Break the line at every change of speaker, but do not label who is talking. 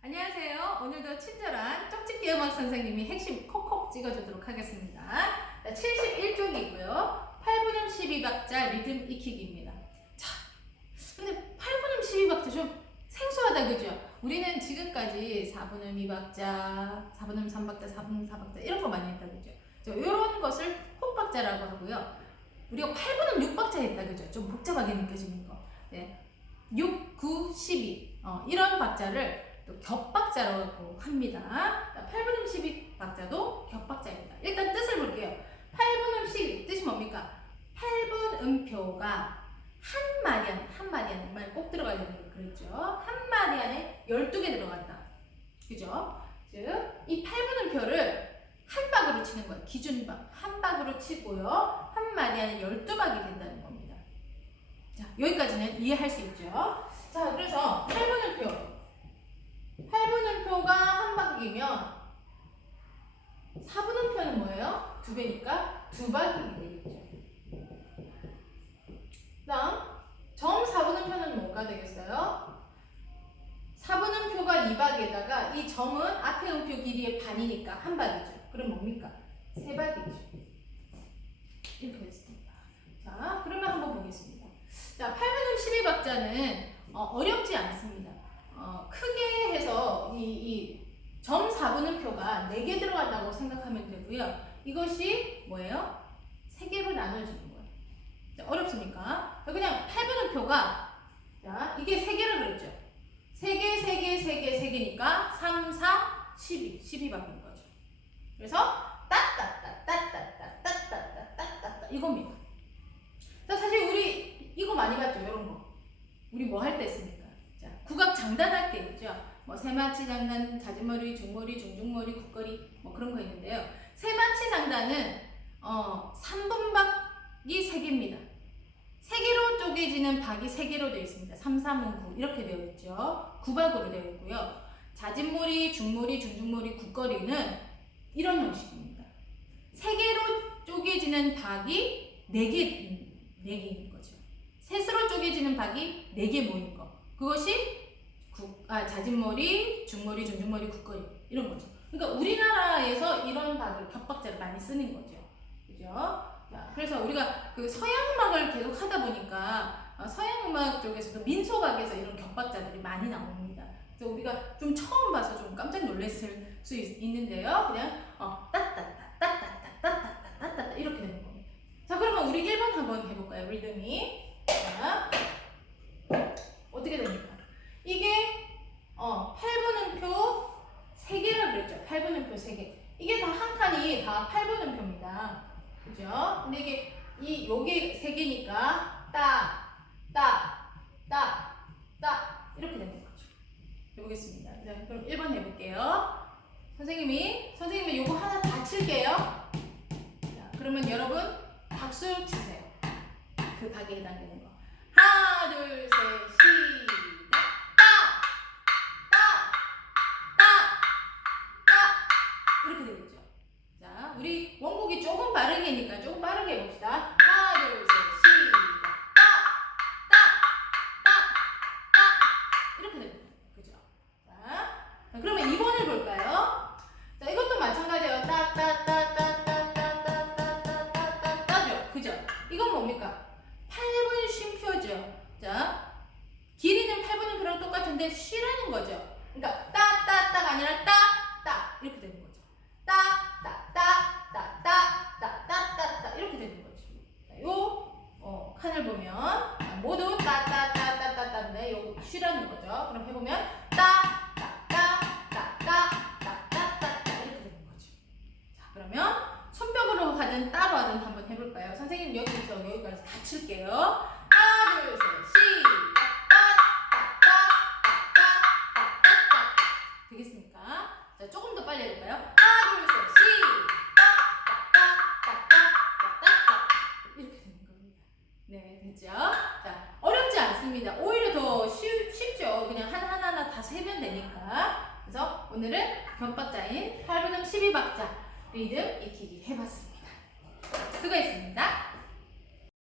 안녕하세요. 오늘도 친절한 쪽집기 음악 선생님이 핵심 콕콕 찍어주도록 하겠습니다. 71쪽이고요. 8분음 12박자 리듬 익히기입니다. 자, 근데 8분음 12박자 좀 생소하다 그죠? 우리는 지금까지 4분음 2박자, 4분음 3박자, 4분음 4박자 이런 거 많이 했다 그죠? 이런 것을 혹박자라고 하고요. 우리가 8분음 6박자 했다 그죠? 좀 복잡하게 느껴지는 거. 네. 6, 9, 12 어, 이런 박자를 또 겹박자라고 합니다. 8분음 12박자도 겹박자입니다. 일단 뜻을 볼게요. 8분음 12 뜻이 뭡니까? 8분 음표가 한 마디 안에 한 마디 안에 말꼭 들어가야 되는 거 그랬죠? 한 마디 안에 12개 들어간다. 그죠? 즉, 이 8분 음표를 한 박으로 치는 거예요. 기준박. 한 박으로 치고요. 한 마디 안에 12박이 된다는 겁니다. 자, 여기까지는 이해할 수 있죠? 자, 그래서 8분 음표. 8분음표가 한 박이면 4분음표는 뭐예요? 두 배니까 두 박이 되겠죠. 다음, 점 4분음표는 뭐가 되겠어요? 4분음표가 2박에다가 이 점은 앞에 음표 길이의 반이니까 한 박이죠. 그럼 뭡니까? 세 박이죠. 이렇게 됐습니다. 자, 그러면 한번 보겠습니다. 자, 8분음 12박자는 어, 렵지 않습니다. 어, 크게 이, 이 점 4분음표가 4개 들어간다고 생각하면 되고요. 이것이 뭐예요? 3개로 나눠지는 거예요. 자, 어렵습니까? 자, 그냥 8분음표가 자, 이게 3개라 그랬죠. 3개, 3개, 3개, 3개니까 3, 4, 12, 12박인 거죠. 그래서 따따따 따따따 따따따 따따따 이겁니다. 자, 사실 우리 이거 많이 봤죠, 이런 거. 우리 뭐 할때 했습니까? 자, 국악 장단할 때 있죠. 뭐 세마치 장단, 자진머리, 중머리, 중중머리, 국거리 뭐 그런 거 있는데요. 세마치 장단은 어 3분박이 3개입니다. 3개로 쪼개지는 박이 3개로 되어 있습니다. 3, 3, 9 이렇게 되어 있죠. 9박으로 되어 있고요. 자진머리, 중머리, 중중머리, 국거리는 이런 형식입니다. 3개로 쪼개지는 박이 4개, 4개인 거죠. 셋으로 쪼개지는 박이 4개 모인 거. 그것이 국, 아, 자진머리, 중머리, 중중머리, 국거리 이런 거죠. 그러니까 우리나라에서 이런 박을 겹박자를 많이 쓰는 거죠. 그죠? 자, 그래서 우리가 그 서양 음악을 계속 하다 보니까 어, 서양 음악 쪽에서도 민속악에서 이런 겹박자들이 많이 나옵니다. 그래서 우리가 좀 처음 봐서 좀 깜짝 놀랐을 수 있, 는데요 그냥 어, 따따따, 따따따, 따따따, 따따따 이렇게 되는 겁니다. 자, 그러면 우리 1번 한번 해볼까요? 리듬이. 자, 어떻게 됩니까? 이게 어, 8분음표 3개라 그랬죠. 8분음표 3개. 이게 칸이 다 8분음표입니다. 그죠? 근데 이게 이 요게 3개니까 따, 따, 따, 따 이렇게 되는 거죠. 해보겠습니다. 자, 그럼 1번 해볼게요. 선생님이 선생님이 요거 하나 다 칠게요. 자, 그러면 여러분 박수 치세요. 그 박에 해당되는 거. 하나, 둘, 셋, 시작. 우리 원곡이 조금 빠르게니까 조금 빠르게 해봅시다. 하나, 둘, 셋, 시작. 따! 따! 따! 따! 이렇게 됩니다. 그죠? 자, 자, 그러면 2번을 볼까요? 자, 이것도 마찬가지예요. 따, 따, 따, 따, 따, 따, 따, 따, 따, 따, 따, 따죠. 그죠? 이건 뭡니까? 8분 쉼표죠. 자, 길이는 8분은 그랑 똑같은데 쉬라는 거죠. 그러니까 따, 따, 따가 아니라 따, 따 이렇게 되는. 따, 따, 따, 따, 따, 따, 따, 따, 따 이렇게 되는 거죠. 자, 요 어, 칸을 보면 자, 모두 따, 따, 따, 따, 따, 따인데 요 쉬라는 거죠. 그럼 해보면 따, 따, 따, 따, 따, 따, 따, 따, 따 이렇게 되는 거죠. 자, 그러면 손뼉으로 하든 따로 하든 한번 해볼까요? 선생님 여기서 여기까지 다 칠게요. 않습니다. 오히려 더 쉬, 쉽죠. 그냥 하나하나 다 세면 되니까. 그래서 오늘은 몇박자인 8분음 12박자 리듬 익히기 해봤습니다. 수고했습니다.